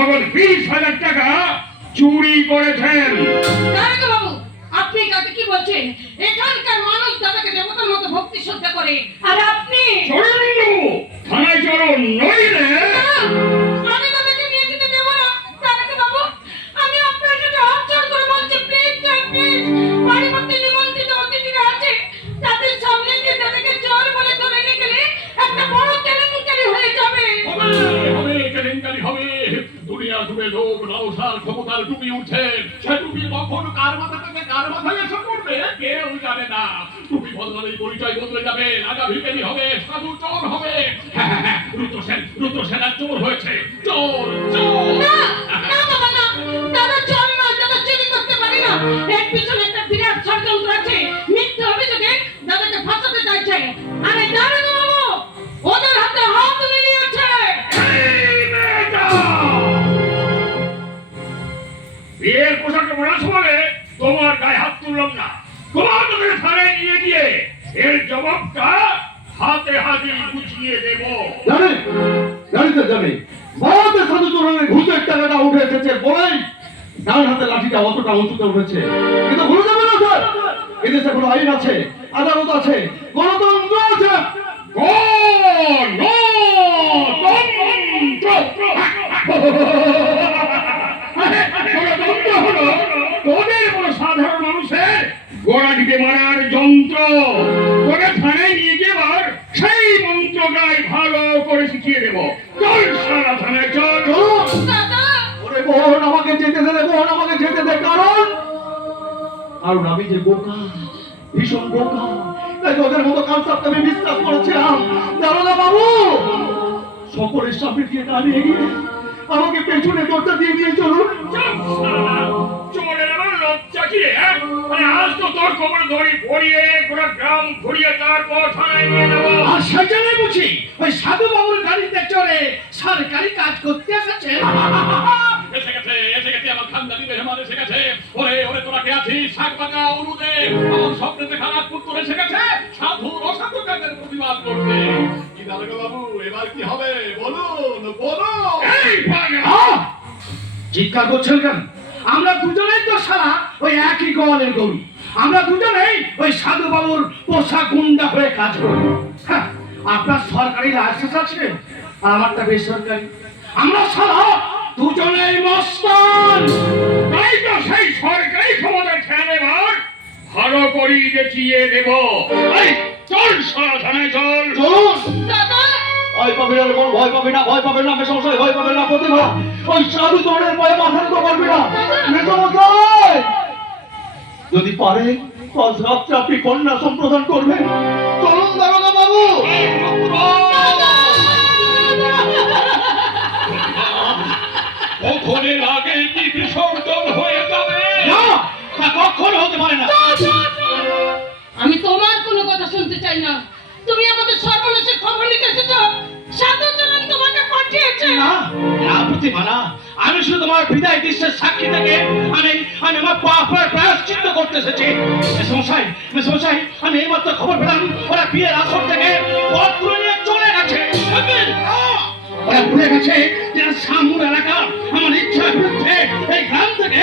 নগদ 20,000 টাকা চুরি করেছেন। দারোগা বাবু, আপনি কাকে কি বলছেন? এখানকার মানুষ দাদাকে দেবতার মতো ভক্তি শ্রদ্ধা করে, আর আপনি থানায় চলুন, নইলে আমি দাদাকে নিয়ে যেতে দেব না। দারোগা বাবু, আমি আপনার কাছে হাত জোড় করে বলছি, প্লিজ প্লিজ, বাড়ির মধ্যে নিমন্ত্রিত অতিথিরা আছে, তাদের সামনে দিয়ে দাদাকে চোর বলে ধরে নিয়ে গেলে একটা বড় কেলেঙ্কারি হয়ে যাবে। হবে কেলেঙ্কারি হবে। দুনিয়া জুড়ে লোক লালসার ক্ষমতার ডুবি উঠছে। সে ডুবি কখন কার মাথা থেকে কার মাথায় এসে পড়বে কেউ জানে না। ডুবি বদলালেই পরিচয় বদলে যাবে। রাজা ভিখারি হবে, সাধু চোর হবে। রুদ্রসেন চোর হয়েছে। চোর চোর না না বাবা, না, দাদা চোর না, দাদা চুরি করতে পারে না। এর পিছনে একটা বিরাট ষড়যন্ত্র আছে। মিথ্যে অভিযোগে দাদাকে ফাঁসাতে চাইছে। আরে দারোগা বাবু, ওদের হাতে হাত মিলিয়েছে। বিয়ের পোশাকে পড়াশ বলে তোমার গায়ে হাত তুললাম না। তোমার তোকে থানায় নিয়ে গিয়ে এর জবাবটা হাতে হাতে বুঝিয়ে দেব। জানি বাবাদের সাধু চোরের ঘুষের টাকাটা উঠে এসেছে বলেই ডান হাতে লাঠিটা অতটা উঁচুতে উঠেছে। কিন্তু ভুলে যাবে না স্যার, এদেশে কোনো আইন আছে, আদালত আছে, গণতন্ত্র আছে। তোদের কোনো সাধারণ মানুষের গোড়া টিপে মারার যন্ত্র। তোকে থানায় নিয়ে যাবার সেই মন্ত্রটাই ভালো করে শিখিয়ে দেব। চল সারা থানায় চল। দাদা, ওরে বোন, আমাকে যেতে দে রে বোন, আমাকে যেতে দে। কারণ আমি যে বোকা, ভীষণ বোকা, তাই ওদের মতো কালসাপকে আমি বিশ্বাস করেছিলাম। দারোগা বাবু সকলের সামনে গিয়ে দাঁড়িয়ে গিয়ে আমাকে পেছনে দরজা দিয়ে দিয়ে চলুন। চোরের আমার লজ্জা কি রে? মানে আজ তো তোর খবর ধরি পড়িয়ে গোটা গ্রাম ঘুরিয়ে তারপর থানায় নিয়ে যাবো। আর সেজন্যই বুঝি ওই সাধু বাবুর গাড়িতে চড়ে সরকারি কাজ করতে এসেছে। এসে গেছে আমার খানদানি মেহমান এসে গেছে। ওরে তোরা কে আছিস? শাক বাজা উলুদে আমার স্বপ্নে দেখা রাজপুত্র এসে গেছে সাধুর অসাধু কাজের প্রতিবাদ করতে। কি দারোগা বাবু, এবার কি হবে বলুন বলুন। এই পাগল! চিৎকার করছেন কেন? আমরা দুজনেই তো সারা ওই একই গোয়ালের গরু। আমরা দুজনেই ওই সাধু বাবুর পোষা গুন্ডা হয়ে কাজ করি। হ্যাঁ, আপনার সরকারি লাইসেন্স আছে আর আমারটা বেসরকারি। আমরা সারা দুজনেই মস্তান। তাই তো সেই সরকারি ক্ষমতা ছেড়ে এবার ভালো করি দেখিয়ে দেব। এই চল সারা থানায় চল। চলুন। দাদা, ভয় পাবে না রে বোন, ভয় পাবে না, ভয় পাবে না মেসমশাই, ভয় পাবে না প্রতিভা। ওই সাধু চোরের ভয়ে মাথা নত করবে না মেসমশাই। যদি পারে আজ রাত্রে আপনি কন্যা সম্প্রদান করবেন। চলুন দারোগা বাবু। ওখানে আগে কি বিসর্জন হয়ে যাবে? না, তা কখনো হতে পারে না। আমি তোমার কোনো কথা শুনতে চাই না। তুমি আমাদের সর্বনাশের খবর নিতে এসেছো। সাধু চরণ তোমাকে পাঠিয়েছে। না না প্রতিভা না, আমি শুধু তোমার বিদায় দৃশ্যের সাক্ষী থেকে আমি আমার পাপের প্রায়শ্চিত্ত করতে এসেছি। মেসমশাই, আমি এইমাত্র খবর পেলাম ওরা বিয়ের আসর থেকে পত্র নিয়ে চলে গেছে। ওরা ভুলে গেছে যে শামুর এলাকা আমার ইচ্ছার বিরুদ্ধে এই গ্রাম থেকে